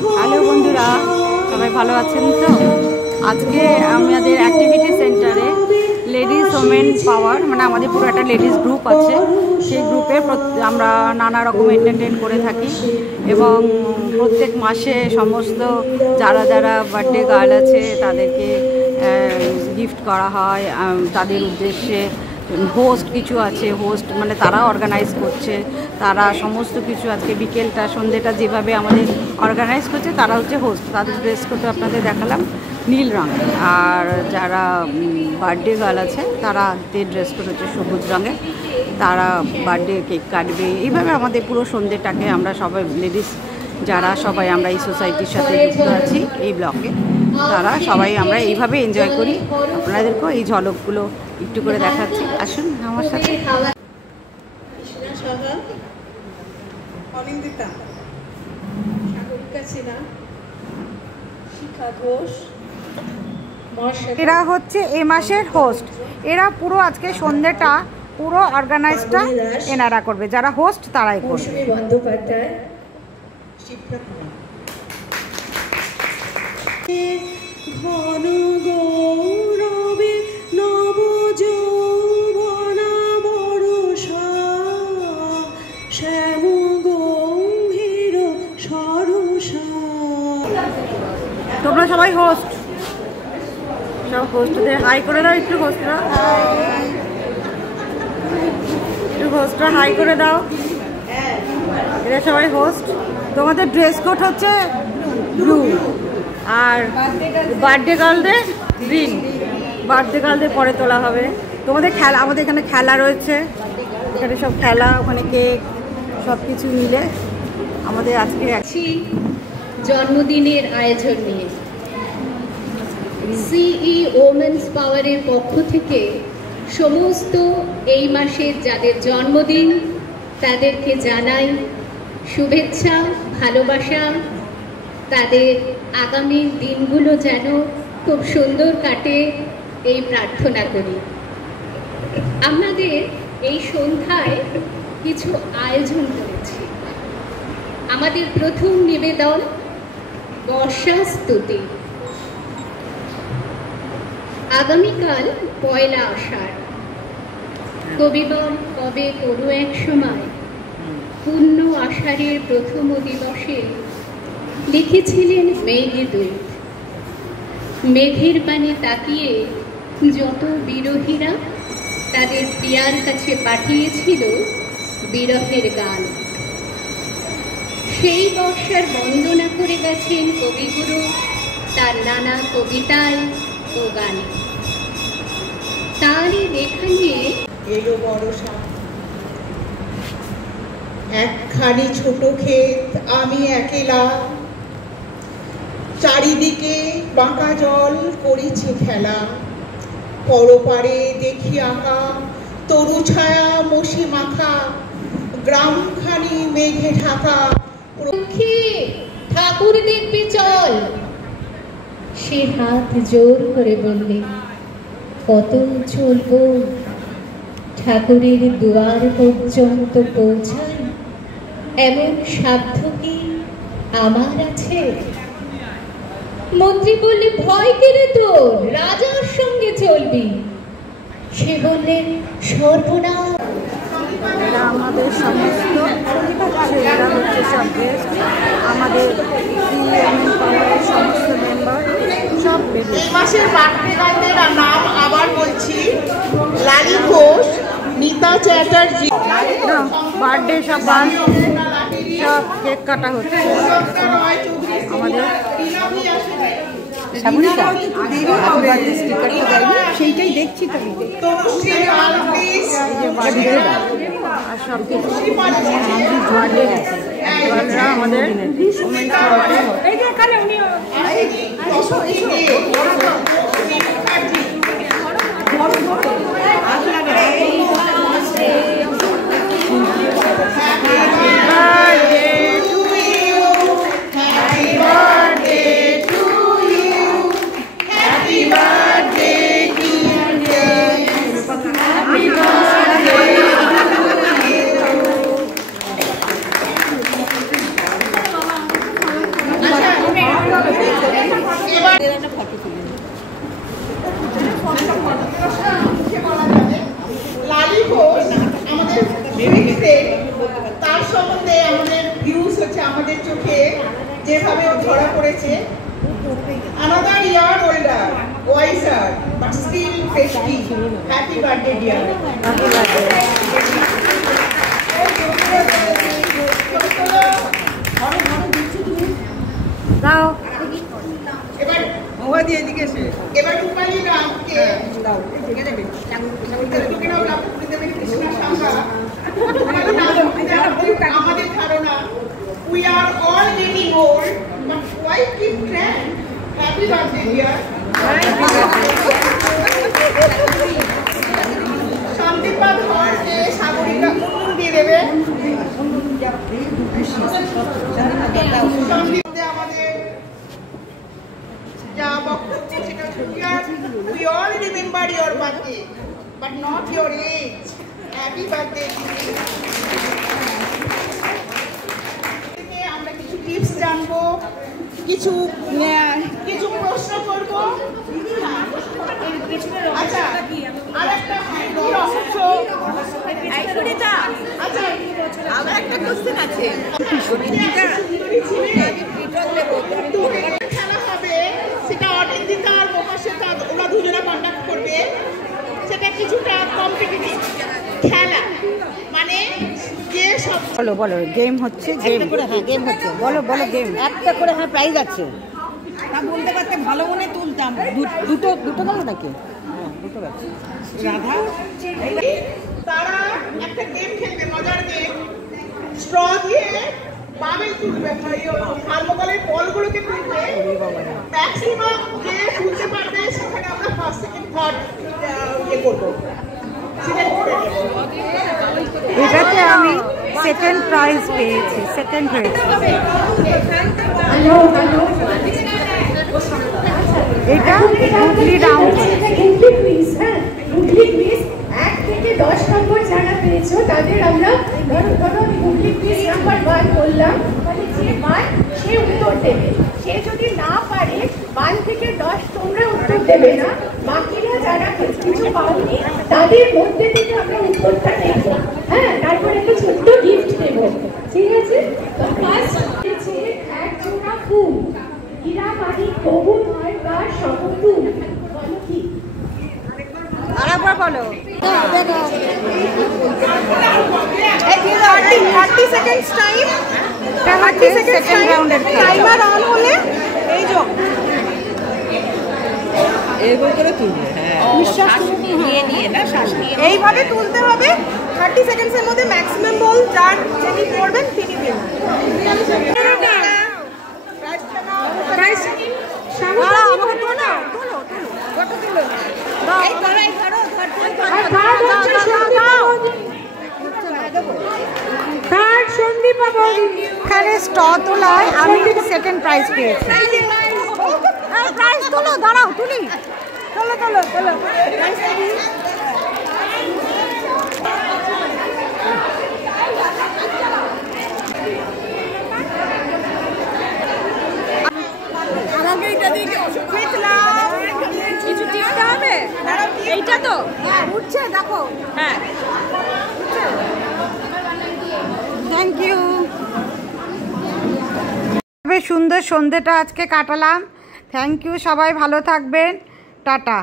Hello বন্ধুরা, সবাই ভালো আছেন তো? আজকে আমাদের অ্যাক্টিভিটি সেন্টারে লেডিস ওমেন পাওয়ার মানে আমাদের পুরো একটা লেডিস গ্রুপ আছে। সেই গ্রুপে আমরা নানা রকম এন্টারটেন করে থাকি এবং প্রত্যেক মাসে সমস্ত যারা যারা বার্থডে গার্ল আছে তাদেরকে গিফট করা হয়। তাদের উদ্দেশ্যে হোস্ট কিছু আছে, হোস্ট মানে তারা অর্গানাইজ করছে, তারা সমস্ত কিছু আজকে বিকেলটা সন্ধ্যেটা যেভাবে আমাদের অর্গানাইজ করছে তারা হচ্ছে হোস্ট। তাদের ড্রেস কোড আপনাদের দেখালাম নীল রঙের, আর যারা বার্থডে গার্ল আছে তাদের ড্রেস কোড হচ্ছে সবুজ রঙের। তারা বার্থডে কেক কাটবে। এইভাবে আমাদের পুরো সন্ধ্যেটাকে আমরা সবাই লেডিস যারা সবাই আমরা এই সোসাইটির সাথে যুক্ত আছি এই ব্লকে, তারা সবাই আমরা এইভাবে এনজয় করি। আপনাদেরকেও এই ঝলকগুলো একটু করে দেখাচ্ছি, আসুন আমার সাথে। এরা হচ্ছে এ মাসের হোস্ট। এরা পুরো আজকে সন্ধ্যেটা পুরো অর্গানাইজটা এনারা করবে, যারা হোস্ট তারাই করবে। বন্দ্যোপাধ্যায়, ঘন গৌরবে নব যৌবনা বরষা শ্যাম গম্ভীর সরসা। তোমরা সবাই হোস্ট, সব হোস্টদের হাই করে দাও। একটু হোস্টরা হাই করে দাও। এরা সবাই হোস্ট। তোমাদের ড্রেস কোড হচ্ছে ব্লু আর বার্থডে গার্লদের গ্রিন। বার্থডে গার্লদের পরে তোলা হবে। তোমাদের খেলা, আমাদের এখানে খেলা রয়েছে, এখানে সব খেলা, ওখানে কেক সব কিছু মিলে আমাদের আজকে জন্মদিনের আয়োজন নিয়ে সিই ওমেন্স পাওয়ারের পক্ষ থেকে সমস্ত এই মাসের যাদের জন্মদিন তাদেরকে জানাই শুভেচ্ছা, ভালোবাসা। তাদের আগামী দিনগুলো যেন খুব সুন্দর কাটে এই প্রার্থনা করি। আমাদের এই সন্ধ্যায় কিছু আয়োজন করেছি। আমাদের প্রথম নিবেদন বর্ষা স্তুতি। আগামীকাল পয়লা আষাঢ়। কবিবর কবে কোনো এক সময় পূর্ণ আষাঢ়ের প্রথম দিবসে লিখেছিলেন মেঘদূত। মেঘের পানে তাকিয়ে যত বিরহীরা তাদের প্রিয়ার কাছে পাঠিয়েছিল বিরহের গান। সেই বর্ষার বন্দনা করে গেছেন কবিগুরু তার নানা কবিতায় ও গানে। তারই লেখা নিয়ে এলো বর্ষা। একখানি ছোট ক্ষেত, আমি একেলা, চারিদিকে বাঁকা জল করেছে খেলা। পরপারে দেখি আঁকা তরু ছায়া মশি মাখা, গ্রামখানি মেঘে ঢাকা। ঠাকুর দেখবি চল। সে হাত জোর করে বললে কত চলব, ঠাকুরের দুয়ার পর্যন্ত পৌঁছাই এমন সাধ্য কি আমার আছে? মন্ত্রী বললে ভয় কেড়ে তোর, রাজার সঙ্গে চলবি। সে বললেন সর্বনাশ। এরা আমাদের সমস্ত এরা হচ্ছে সব গেস্ট, আমাদের সমস্ত মেম্বার সব। এই মাসের বার্থডে গার্লদের নাম আবার বলছি: লালি ঘোষ, নিতা চ্যাটার্জি। বার্থডে সব সব কেক কাটা হচ্ছে আমাদের। সেইটাই দেখছি তো আর সব কিছু আমাদের লালি ঘোষ আমাদের সুইটসে, তার সম্বন্ধে আমাদের ভিউজ হচ্ছে আমাদের চোখে যেভাবে ও ধরা পড়েছে। Another year older, wiser, but still tasty. Happy birthday, dear. Happy birthday. দাও এবার ওয়া দিয়ে দিকে এসে এবার রূপালী রামকে দাও ঢুকে দেবে ঢুকে নাও লাভ করে দেবে কৃষ্ণ সাঙ্গা। আমাদের ধারণা we are all getting old but why keep trend? Happy birthday, dear. Sandipa ধরকে Sagarika মুন্ডুল দিয়ে দেবে। সন্দীপ আমাদের যা বক্তব্য সেটা we all remember your birthday but not your age. Happy birthday. আমরা কিছু টিপস জানবো, কিছু কিছু প্রশ্ন করব। আচ্ছা আরেকটা অংশ আচ্ছা আমার একটা কোশ্চেন আছে। খেলা হবে সেটা অনিন্দিতা আর মোকাশেতা ওরা দুজনে কন্ডাক্ট করবে। সেটা কিছুটা কম্পিটিটিভ খেলা, মানে যে সব বলো বলো গেম হচ্ছে গেম করে। হ্যাঁ গেম হচ্ছে, বলো বলো গেম। একটা করে হ্যাঁ প্রাইজ আছে। তা বলতে পারতে ভালো মনে তুলতাম। দুটো দুটো গেল নাকি? হ্যাঁ দুটো গেছে। রাধা তারা একটা গেম খেলবে, মজার গেম। স্ট্র দিয়ে বাবেল তুলবে, থার্মোকলের বলগুলোকে তুলবে। ম্যাক্সিমাম যে তুলতে পারবে সেখানে আমরা ফার্স্ট সেকেন্ড থার্ড করবো। এটাতে আমি সেকেন্ড প্রাইজ পেয়েছি, সেকেন্ড হয়েছে। এটা গুগলি রাউন্ড। গুগলি কুইজ 1 থেকে 10 নম্বর যারা পেয়েছো তাদের আমরা ধরো গুগলি কুইজ নাম্বার 1 বললাম, মানে যে 1 সে উত্তর দেবে। সে যদি না পারে 1 থেকে 10 তোমরা উত্তর দেবে না, বাকিরা যারা কিছু পাওনি তাদের মধ্যে থেকে আমরা উত্তরটা নেব। হ্যাঁ, তারপরে একটা ছোট্ট গিফট দেব, ঠিক আছে? তো ফার্স্ট হচ্ছে এক জোড়া ফুল। হীরা মানিক বহু নয় কার সমতুল, বলো কি? আরেকবার বলো। 30 সেকেন্ডস টাইম, 30 সেকেন্ড রাউন্ডের টাইমার অন হলে এই যে এরকম করে তুলবে। হ্যাঁ, নিঃশ্বাস নিয়ে নিয়ে না, শ্বাস নিয়ে এইভাবে তুলতে হবে। 30 সেকেন্ডসের মধ্যে ম্যাক্সিমাম বল যার যিনি করবেন তিনি এখানে স্ট্র তোলায় আমি সেকেন্ড প্রাইজ পেয়েছি। প্রাইজ তোলো, দাঁড়াও তুলি। তোলো তোলো তোলো। কিছু টিপতে হবে। এইটা তো হ্যাঁ উঠছে, দেখো। হ্যাঁ থ্যাংক ইউ। সুন্দর সন্ধ্যেটা আজকে কাটালাম। থ্যাংক ইউ, সবাই ভালো থাকবেন, টাটা।